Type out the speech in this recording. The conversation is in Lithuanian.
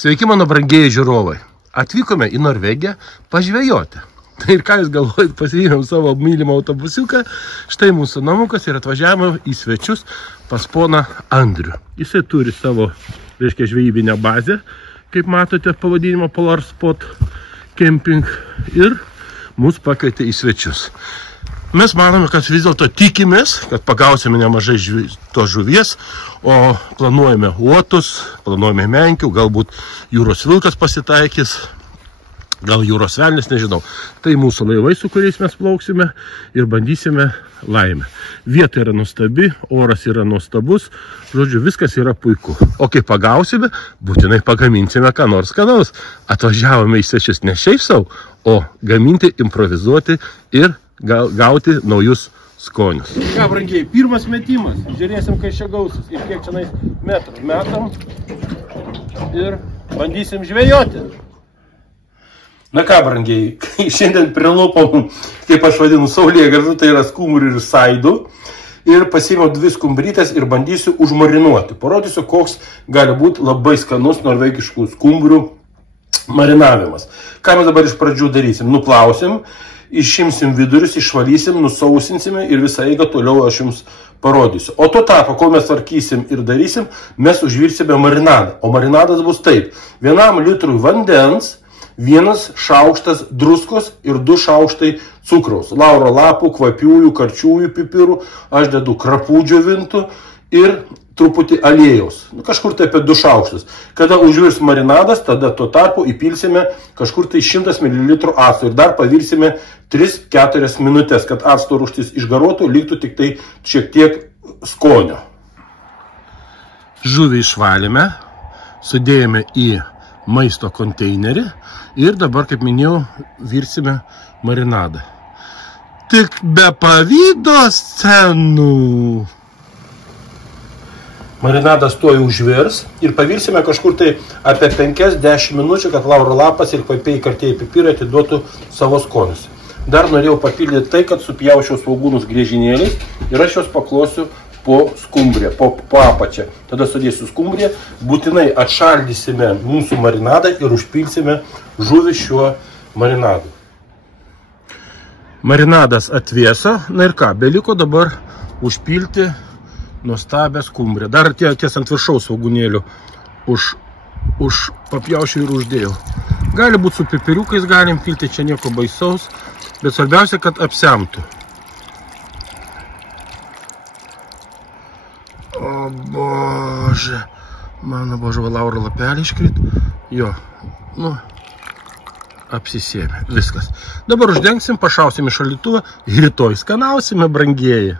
Sveiki, mano brangieji žiūrovai. Atvykome į Norvegiją pažvejoti. Tai ir ką jūs galvojate, pasiėmėm savo mylimą autobusiuką, štai mūsų namukas ir atvažiavome į svečius pas poną Andrių. Jisai turi savo, reiškia, žvejybinę bazę, kaip matote, pavadinimo Polar Spot Camping, ir mus pakvietė į svečius. Mes manome, kad vis dėlto tikimės, kad pagausime nemažai tos žuvies, o planuojame uotus, planuojame menkių, galbūt jūros vilkas pasitaikys, gal jūros velnis, nežinau. Tai mūsų laivai, su kuriais mes plauksime ir bandysime laimę. Vieta yra nuostabi, oras yra nuostabus, žodžiu, viskas yra puiku. O kai pagausime, būtinai pagaminsime ką nors skanaus. Atvažiavome į svečius ne šiaip savo, o gaminti, improvizuoti ir gauti naujus skonius. Ką, brangiai, pirmas metimas. Žiūrėsim, kai čia gausis ir kiek čia metrų metam ir bandysim žvejoti. Na ką, brangiai, šiandien prilupom, kaip aš vadinu, saulėgrąžų, tai yra skumbrių ir saidų. Ir pasiėmiau 2 skumbrytės ir bandysiu užmarinuoti. Parodysiu, koks gali būti labai skanus norvegiškų skumbrių marinavimas. Ką mes dabar iš pradžių darysim? Nuplausim, išimsim vidurius, išvalysim, nusausinsime ir visą eigą toliau aš jums parodysiu. O tuo tarpu, kol mes tvarkysim ir darysim, mes užvirsime marinadą. O marinadas bus taip. 1 litrui vandens, 1 šaukštas druskos ir 2 šaukštai cukraus. Lauro lapų, kvapiųjų, karčiųjų pipirų, aš dedu krapų džiovintų ir truputį aliejaus. Kažkur tai apie 2 šaukštus. Kada užvirs marinadas, tada tuo tarpu įpilsime kažkur tai 100 ml acto ir dar pavirsime 3-4 minutės, kad acto rūgštis išgaruotų, liktų tik tai šiek tiek skonio. Žuvį išvalėme, sudėjome į maisto konteinerį ir dabar, kaip minėjau, virsime marinadą. Tik be pavydo scenų. Marinadas tuoj užvirs ir pavirsime kažkur tai apie 5-10 minučių, kad lauro lapas ir kvapiai kartieji pipirai atiduotų savo skonius. Dar norėjau papildyti tai, kad supjaučiau svogūnus griežinėliais ir aš juos paklosiu po skumbriją, po apačią. Tada sudėsiu skumbriją, būtinai atšaldysime mūsų marinadą ir užpilsime žuvį šiuo marinadu. Marinadas atvėso, na ir ką, beliko dabar užpilti nuostabę skumbriją. Dar ties ant viršaus svogūnėlių papjaušiu ir uždėjau. Gali būti su pipiriukais, galim pilti, čia nieko baisaus, bet svarbiausia, kad apsemtų. O bože, mano bože, lauro lapelį iškrit. Jo, nu, apsisėmė, viskas. Dabar uždengsim, pašausim į šaldytuvą ir rytoj skanausime, brangieji.